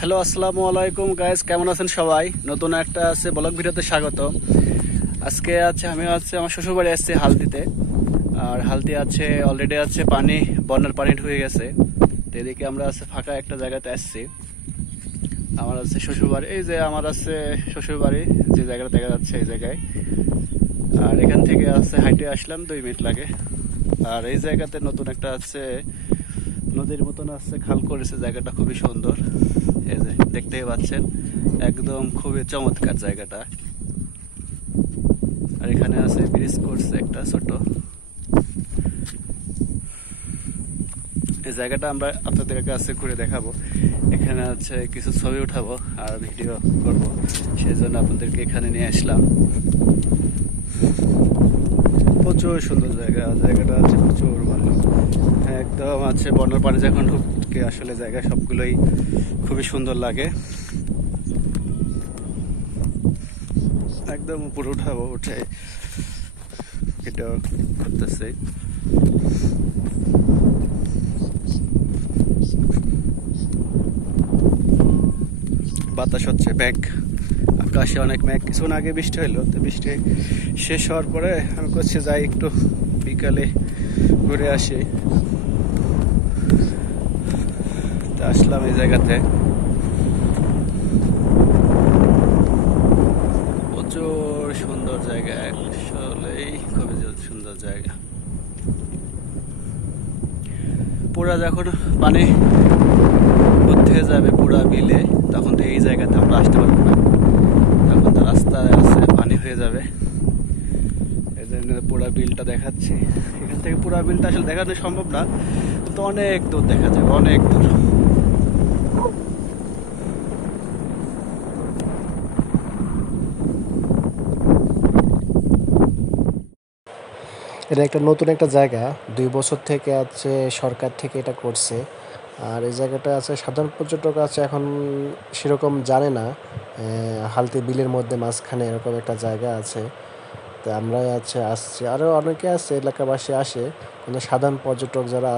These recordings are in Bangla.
হ্যালো, আসসালামু আলাইকুম গাইস, কেমন আছেন সবাই? নতুন একটা আছে ব্লগ ভিডিওতে স্বাগত। আজকে আমি আমার শ্বশুর বাড়ি আসছি হালদিতে। আর হালদি অলরেডি পানি, বন্যার পানি ঢুকে গেছে। তো এদিকে আমরা ফাঁকা একটা জায়গাতে আসছি। আমার শ্বশুর বাড়ি, এই যে আমার শ্বশুর বাড়ি যে জায়গাটা দেখা যাচ্ছে এই জায়গায়। আর এখান থেকে হাইটে আসলাম 2 মিনিট লাগে। আর এই জায়গাতে নতুন একটা নদীর মতন খাল করেছে, জায়গাটা খুবই সুন্দর। এই যে দেখতেই পাচ্ছেন, একদম খুবই চমৎকার জায়গাটা। আর এখানে ব্রিজ করছে একটা ছোট। এই জায়গাটা আমরা আপনাদের কাছে ঘুরে দেখাবো। এখানে কিছু ছবি উঠাবো আর ভিডিও করব, সেই জন্য আপনাদেরকে এখানে নিয়ে আসলাম। প্রচুর সুন্দর জায়গাটা প্রচুর ভালো। একদম বন্যার পানি যখন ঢুকে আসলে জায়গা সবগুলোই খুবই সুন্দর লাগে। একদম উপরে উঠাবো, উঠে ভিডিও করতেছি। বাতাস হচ্ছে ব্যাগ, আকাশে অনেক মেঘ। কিছুক্ষণ আগে বৃষ্টি হইলো, তো বৃষ্টি শেষ হওয়ার পরে আমি করছি যাই একটু বিকালে ঘুরে আসি। তো আসলাম এই জায়গাতে। প্রচুর সুন্দর জায়গা, আসলেই খুবই সুন্দর জায়গা। পুরা যখন পানি ভর্তি হয়ে যাবে পুরা বিলে, তখন তো এই জায়গাতে আমরা আসতে পারবো না। তখন তো রাস্তায় পানি হয়ে যাবে। এই জন্য পুরা বিলটা দেখাচ্ছি। এখান থেকে পুরা বিলটা আসলে দেখানো সম্ভব না, তো অনেক দূর দেখা যাবে, অনেক দূর। এটা একটা নতুন একটা জায়গা, 2 বছর থেকে সরকার থেকে এটা করছে। আর এই জায়গাটা সাধারণ পর্যটক এখন সেরকম জানে না। হালতি বিলের মধ্যে মাঝখানে এরকম একটা জায়গা আছে। তো আমরাই আসছি, আরও অনেকে এলাকাবাসী আসে, কিন্তু সাধারণ পর্যটক যারা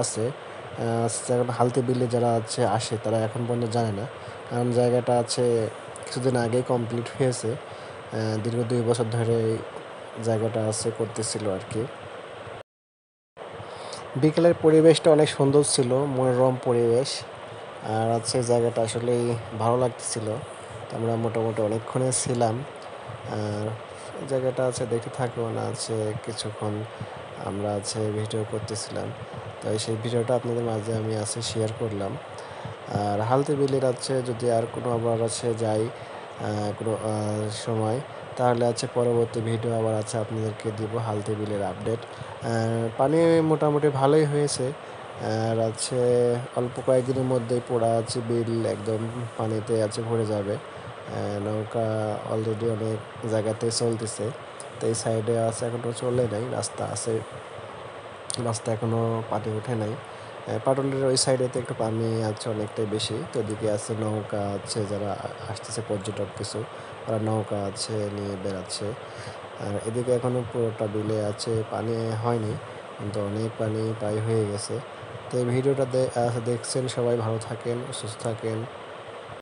এখন হালতি বিলে যারা আসে তারা এখন পর্যন্ত জানে না। কারণ জায়গাটা কিছুদিন আগেই কমপ্লিট হয়েছে। দীর্ঘ 2 বছর ধরে এই জায়গাটা করতেছিল আর কি। বিকেলের পরিবেশটা অনেক সুন্দর ছিল, মনোরম পরিবেশ। আর জায়গাটা আসলেই ভালো লাগতেছিল। তো আমরা মোটামুটি অনেকক্ষণে ছিলাম। আর জায়গাটা দেখতে থাকবো না কিছুক্ষণ আমরা ভিডিও করতেছিলাম। তাই সেই ভিডিওটা আপনাদের মাঝে আমি শেয়ার করলাম। আর হালদি বিলের যদি আর কোনো আবার যাই কোনো সময়, তাহলে পরবর্তী ভিডিও আবার আপনাদেরকে দিব হালদি বিলের আপডেট। পানি মোটামুটি ভালোই হয়েছে। আর অল্প কয়েকদিনের মধ্যেই পুরা বিল একদম পানিতে ভরে যাবে। নৌকা অলরেডি অনেক জায়গাতে চলতেছে। তো এই সাইডে এখনো চলে নাই, রাস্তা এখনো পানি ওঠে নাই। পাটুলের ওই সাইডেতে একটু পানি অনেকটাই বেশি। তো ওদিকে নৌকা যারা আসতেছে পর্যটক কিছু, ওরা নৌকা নিয়ে বেড়াচ্ছে। আর এদিকে এখনো পুরোটা বিলে পানি হয়নি, কিন্তু অনেক পানি প্রায় হয়ে গেছে। তো এই ভিডিওটা দেখছেন, সবাই ভালো থাকেন, সুস্থ থাকেন।